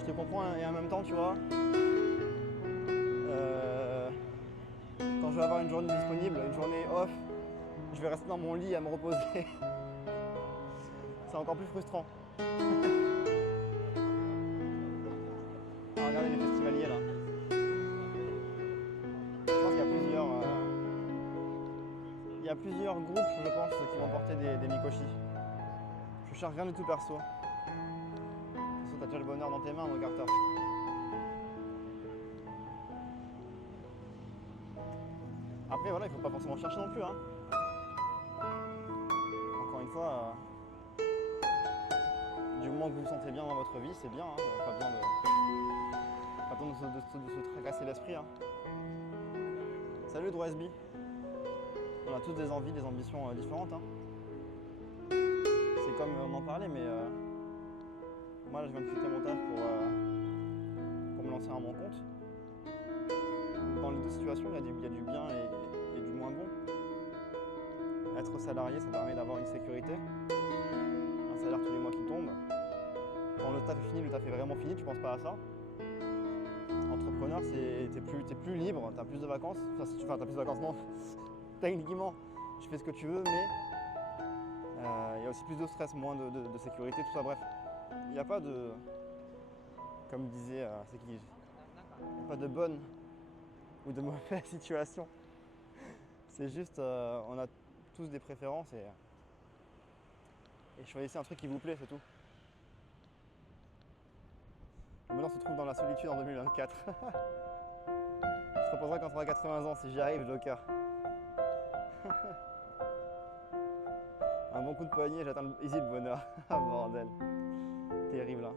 je te comprends et en même temps, tu vois, quand je vais avoir une journée disponible, une journée off, je vais rester dans mon lit à me reposer. C'est encore plus frustrant. Ah, regardez les festivaliers là. Je pense il y a plusieurs groupes, je pense, qui vont porter des Mikoshi. Je cherche rien du tout perso. Perso, t'as déjà le bonheur dans tes mains, mon Carter. Après, voilà, il faut pas forcément chercher non plus. Hein. Encore une fois, du moment que vous vous sentez bien dans votre vie, c'est bien. Hein. Pas besoin de se tracasser l'esprit. Hein. Salut Drouesby. On a tous des envies, des ambitions différentes. Hein. C'est comme on en parlait, mais moi, là, je viens de quitter mon taf pour me lancer à mon compte. Dans les deux situations, il y a du bien et du moins bon. Être salarié, ça permet d'avoir une sécurité, un salaire tous les mois qui tombe. Quand le taf est fini, le taf est vraiment fini, tu penses pas à ça. Entrepreneur, t'es plus libre, t'as plus de vacances. Enfin, t'as plus de vacances, non. Techniquement, tu fais ce que tu veux, mais il y a aussi plus de stress, moins de sécurité, tout ça. Bref, il n'y a pas de, comme disait, c'est qui, il n'y a pas de bonne ou de mauvaise situation. C'est juste, on a tous des préférences et choisissez un truc qui vous plaît, c'est tout. Le bonheur se trouve dans la solitude en 2024. Je te reposerai quand tu auras 80 ans si j'y arrive, Joker. Un bon coup de poignet, j'atteins easy le bonheur. Ah bordel. Terrible hein.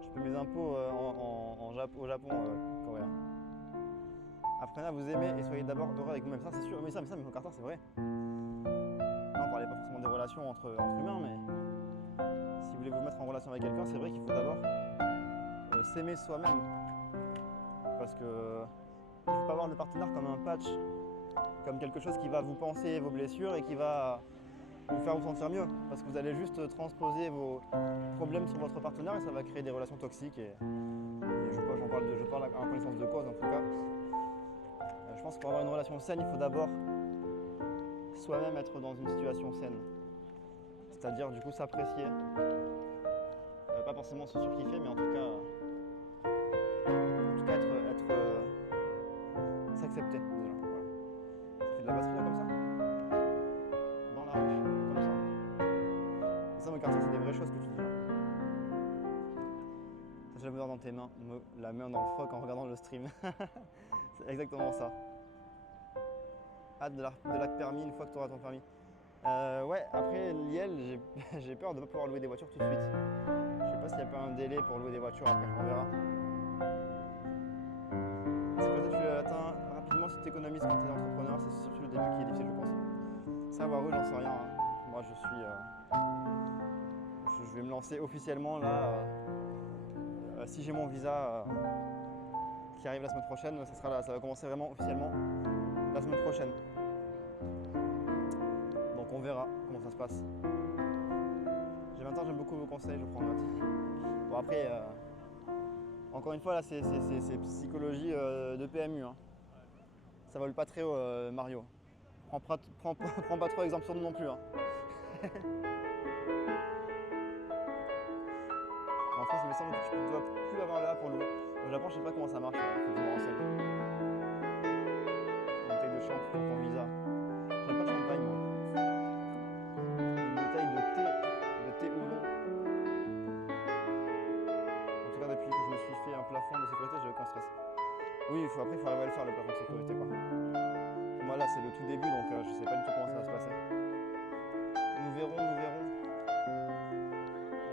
Je paie mes impôts au Japon coréen. Apprenez à vous aimer et soyez d'abord heureux avec vous-même. Ça c'est sûr, mais mon Carter c'est vrai. Là on parlait pas forcément des relations entre humains, mais si vous voulez vous mettre en relation avec quelqu'un, c'est vrai qu'il faut d'abord s'aimer soi-même. Parce que il ne faut pas voir le partenaire comme un patch, comme quelque chose qui va vous panser vos blessures et qui va vous faire vous sentir mieux. Parce que vous allez juste transposer vos problèmes sur votre partenaire et ça va créer des relations toxiques. Et je parle en connaissance de cause en tout cas. Je pense que pour avoir une relation saine, il faut d'abord soi-même être dans une situation saine. C'est-à-dire du coup s'apprécier. Pas forcément se surkiffer, mais en tout cas s'accepter déjà. Voilà. Ça fait de la basse comme ça. Dans la rue, comme ça. Et ça, mon Carter, c'est des vraies choses que tu dis là. T'as déjà le bonheur dans tes mains, la main dans le froc en regardant le stream. C'est exactement ça. Hâte de l'acte permis une fois que tu auras ton permis. Ouais, après Liel, j'ai peur de ne pas pouvoir louer des voitures tout de suite. Je sais pas s'il n'y a pas un délai pour louer des voitures après, on verra. C'est que tu atteins rapidement si tu économises quand tu es entrepreneur, c'est surtout le début qui est difficile, je pense. Savoir où, j'en sais rien. Hein. Moi, je vais me lancer officiellement là. Si j'ai mon visa qui arrive la semaine prochaine, ça va commencer vraiment officiellement la semaine prochaine. Donc on verra comment ça se passe. J'ai 20 ans, j'aime beaucoup vos conseils, je prends note. Bon après, encore une fois là c'est psychologie de PMU. Hein. Ça vole pas très haut Mario. Prends pas trop exemple sur nous non plus. Hein. En France, il me semble que tu ne dois plus avoir le A pour louer. Au Japon, je sais pas comment ça marche, il faut que je me renseigne. Une bouteille de champ pour ton visa. J'aime pas le champagne, moi. Une bouteille de thé oolong. En tout cas, depuis que je me suis fait un plafond de sécurité, j'ai aucun stress. Oui, après, il faut arriver à le faire, le plafond de sécurité, quoi. Moi, là, c'est le tout début, donc je sais pas du tout comment ça va se passer. Nous verrons, nous verrons.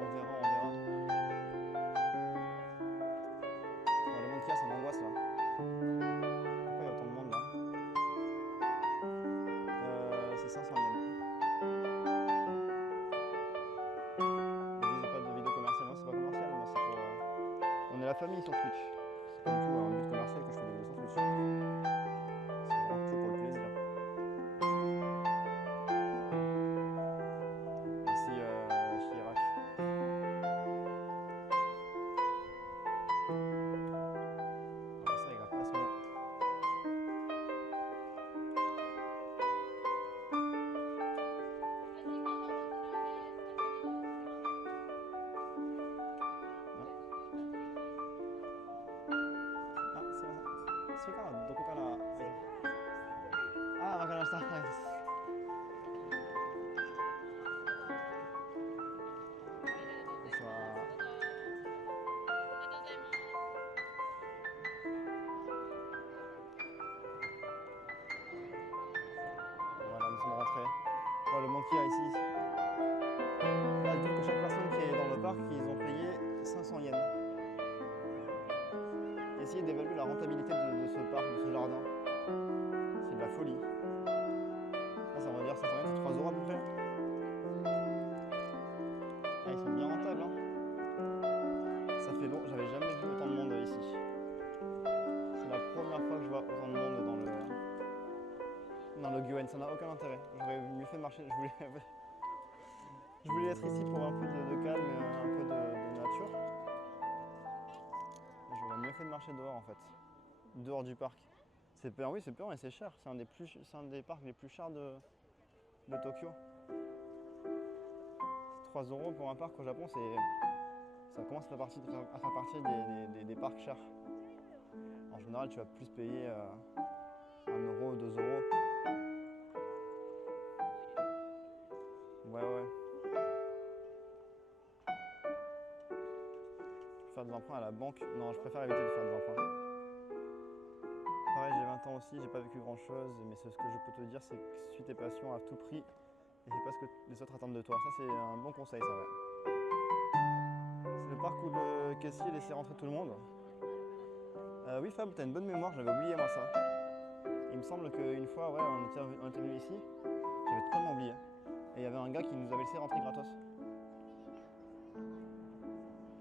On verra, on verra. Oh, le monde qu'il y a, ça m'angoisse, là. Pourquoi il y a autant de monde, là? C'est 500 yens. Ils disent pas de vidéo commerciale, non, c'est pas commercial, moi, c'est pour... On est la famille sur Twitch. C'est pas du tout un but commercial que je fais des vidéos sur Twitch. C'est vraiment que pour le plaisir. Merci Chirac. スイカはどこからああ、わかりました。はい。Voilà, nous sommes rentrés. Oh, le manquis ici. Là, je trouve que chaque personne qui est dans le parc, ils ont payé 500 yens. Essayez d'évaluer la rentabilité de ce parc, de ce jardin. C'est de la folie. Là, ça va dire 500 yens, c'est 3 euros à peu près. Ah, ils sont bien rentables. Hein. Ça fait long, j'avais jamais vu autant de monde ici. C'est la première fois que je vois autant de monde dans le Guen. Ça n'a aucun intérêt. J'aurais mieux fait de marcher. Je voulais être ici pour un peu de calme et un peu de nature. J'aurais mieux fait de marcher dehors en fait. Dehors du parc. C'est payant, oui, c'est payant et c'est cher. C'est un des parcs les plus chers de Tokyo. 3 euros pour un parc au Japon, ça commence à faire partie des parcs chers. En général, tu vas plus payer 1 euro, 2 euros. Ouais. Faire des emprunts à la banque. Non, je préfère éviter de faire des emprunts. Pareil, j'ai 20 ans aussi, j'ai pas vécu grand chose, mais ce que je peux te dire, c'est que suis tes passions à tout prix et fais pas ce que les autres attendent de toi. Ça, c'est un bon conseil, ça, ouais. C'est le parc où le caissier laissait rentrer tout le monde. Oui, Fab, t'as une bonne mémoire, j'avais oublié moi ça. Il me semble qu'une fois, ouais, on était venu ici, j'avais totalement oublié. Et il y avait un gars qui nous avait laissé rentrer gratos.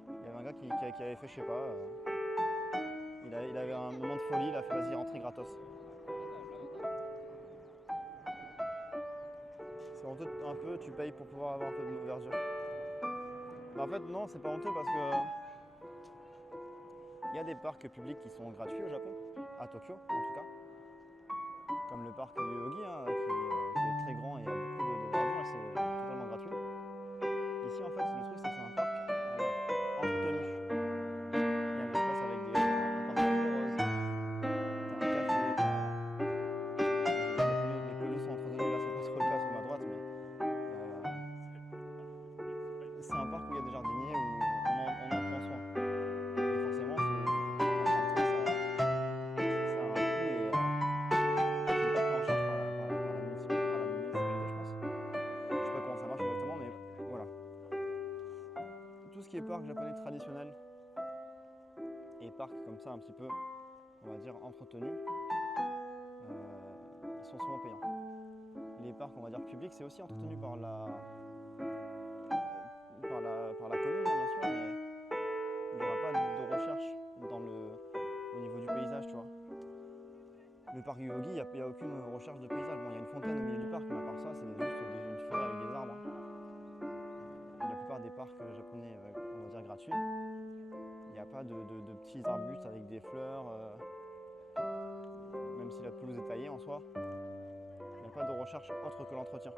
Il y avait un gars qui avait fait, je sais pas, il avait un moment de folie, il a fait vas-y, rentrer gratos. C'est honteux un peu, tu payes pour pouvoir avoir un peu de verdure. Bah en fait non, c'est pas honteux parce que il y a des parcs publics qui sont gratuits au Japon, à Tokyo en tout cas. Comme le parc Yoyogi hein, qui est très grand et il y a beaucoup de verdure et c'est totalement gratuit. Ici en fait le truc c'est que c'est un parc entretenu. Il y a un espace avec un parc rose, t'as un café, les pelouses sont entretenues, là c'est pas trop le cas sur ma droite mais c'est un parc où il y a des jardiniers où on en prend soin. Et forcément ça a un coût et c'est pas pris en charge par la municipalité, je pense. Je sais pas comment ça marche exactement mais voilà. Tout ce qui est parc japonais traditionnel et parc comme ça un petit peu, on va dire entretenus, ils sont souvent payants. Les parcs on va dire publics c'est aussi entretenu par la commune bien sûr mais il n'y aura pas de recherche au niveau du paysage tu vois. Le parc Yoyogi, il n'y a aucune recherche de paysage. Bon, il y a une fontaine au milieu du parc mais à part ça c'est juste une forêt avec des arbres. La plupart des parcs japonais on va dire gratuits, il n'y a pas de petits arbustes avec des fleurs, même si la pelouse est taillée en soi, il n'y a pas de recherche autre que l'entretien.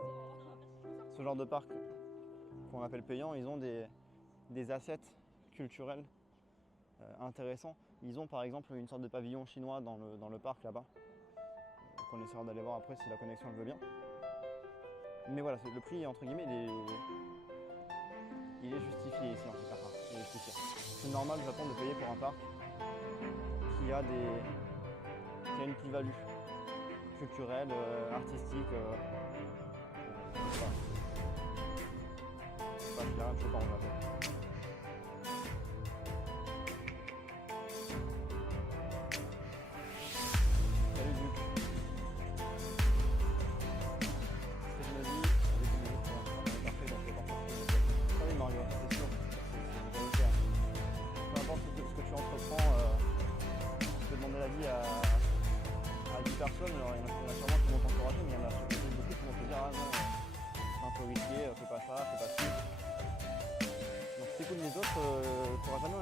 Ce genre de parc qu'on appelle payant, ils ont des assets culturels intéressants. Ils ont par exemple une sorte de pavillon chinois dans le parc là-bas, qu'on essaiera d'aller voir après si la connexion le veut bien. Mais voilà, le prix entre guillemets il est justifié ici en tout cas. Il est justifié. C'est normal au Japon de payer pour un parc qui a une plus-value culturelle, artistique. Voilà. C'est la même chose au Japon. Salut Duc. Ce que je me dis avec les autres, on est parfait donc je vais pas forcément. Ah oui Mario, c'est sûr, c'est une vérité. Peu importe ce que tu entreprends, tu peux demander l'avis à 10 personnes, alors il y en a sûrement qui vont t'encourager, mais il y en a beaucoup qui vont te dire ah non, c'est un peu risqué, fais pas ça, fais pas ci. Donc si tu écoutes les autres, tu n'auras jamais